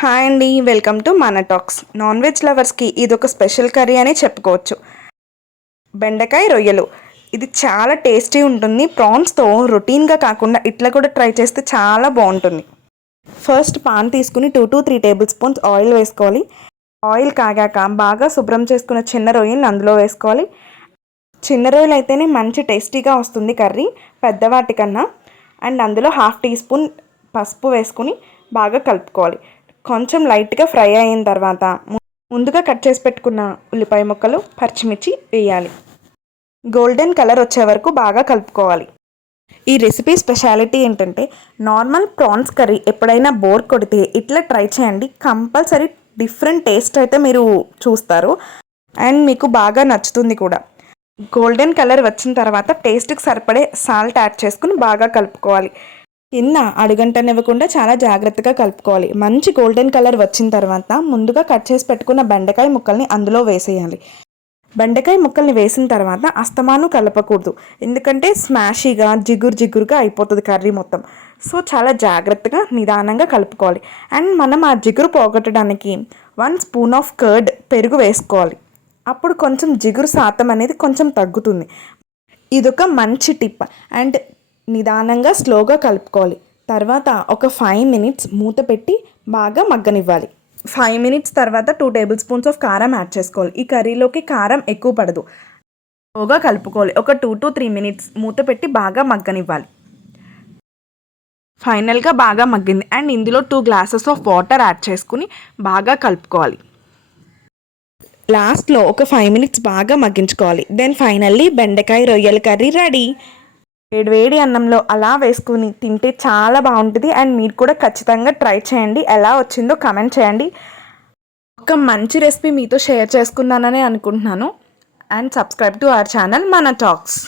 Hi అండి welcome to మన talks. Non veg లవర్స్కి ఇది ఒక స్పెషల్ కర్రీ అని చెప్పుకోవచ్చు. బెండకాయ రొయ్యలు. ఇది చాలా టేస్టీ ఉంటుంది. ప్రాన్స్తో రొటీన్గా కాకుండా ఇట్లా కూడా ట్రై చేస్తే చాలా బాగుంటుంది. ఫస్ట్ పాన్ తీసుకుని two to three tablespoons oil వేసుకోవాలి. ఆయిల్ కాగాక బాగా శుభ్రం చేసుకున్న చిన్న రొయ్యలు అందులో వేసుకోవాలి. చిన్న రొయ్యలు అయితేనే మంచి టేస్టీగా వస్తుంది కర్రీ పెద్దవాటికన్నా అండ్ అందులో హాఫ్ టీ స్పూన్ పసుపు వేసుకుని బాగా కలుపుకోవాలి. కొంచెం లైట్గా ఫ్రై అయిన తర్వాత ము- ముందుగా కట్ చేసి పెట్టుకున్న ఉల్లిపాయ ముక్కలు పచ్చిమిర్చి వేయాలి. గోల్డెన్ కలర్ వచ్చే వరకు బాగా కలుపుకోవాలి. ఈ రెసిపీ స్పెషాలిటీ ఏంటంటే నార్మల్ ప్రాన్స్ కర్రీ ఎప్పుడైనా బోర్ కొడితే ఇట్లా ట్రై చేయండి. కంపల్సరీ డిఫరెంట్ టేస్ట్ అయితే మీరు చూస్తారు. అండ్ మీకు బాగా నచ్చుతుంది కూడా. గోల్డెన్ కలర్ వచ్చిన తర్వాత టేస్ట్కి సరిపడే సాల్ట్ యాడ్ చేసుకుని బాగా కలుపుకోవాలి. కింద అడుగంటనివ్వకుండా చాలా జాగ్రత్తగా కలుపుకోవాలి. మంచి గోల్డెన్ కలర్ వచ్చిన తర్వాత ముందుగా కట్ చేసి పెట్టుకున్న బెండకాయ ముక్కల్ని అందులో వేసేయాలి. బెండకాయ ముక్కల్ని వేసిన తర్వాత అస్తమాను కలపకూడదు. ఎందుకంటే స్మాషీగా జిగురు జిగురుగా అయిపోతుంది కర్రీ మొత్తం. సో చాలా జాగ్రత్తగా నిదానంగా కలుపుకోవాలి. అండ్ మనం ఆ జిగురు పోగొట్టడానికి వన్ స్పూన్ ఆఫ్ కర్డ్ పెరుగు వేసుకోవాలి. అప్పుడు కొంచెం జిగురు శాతం అనేది కొంచెం తగ్గుతుంది. ఇదొక మంచి టిప్. అండ్ నిదానంగా స్లోగా కలుపుకోవాలి. తర్వాత ఒక ఫైవ్ మినిట్స్ మూత పెట్టి బాగా మగ్గనివ్వాలి. ఫైవ్ మినిట్స్ తర్వాత టూ టేబుల్ స్పూన్స్ ఆఫ్ కారం యాడ్ చేసుకోవాలి. ఈ కర్రీలోకి కారం ఎక్కువ పడదు. స్లోగా కలుపుకోవాలి. ఒక టూ టు త్రీ మినిట్స్ మూత పెట్టి బాగా మగ్గనివ్వాలి. ఫైనల్గా బాగా మగ్గింది. అండ్ ఇందులో two glasses of water add చేసుకుని బాగా కలుపుకోవాలి. లాస్ట్లో ఒక ఫైవ్ మినిట్స్ బాగా మగ్గించుకోవాలి. దెన్ ఫైనల్లీ బెండకాయ రొయ్యల కర్రీ రెడీ వేడివేడి అన్నంలో అలా వేసుకుని తింటే చాలా బాగుంటుంది. అండ్ మీరు కూడా ఖచ్చితంగా ట్రై చేయండి. ఎలా వచ్చిందో కమెంట్ చేయండి. ఒక మంచి రెసిపీ మీతో షేర్ చేసుకున్నానని అనుకుంటున్నాను. And subscribe to our channel మన టాక్స్.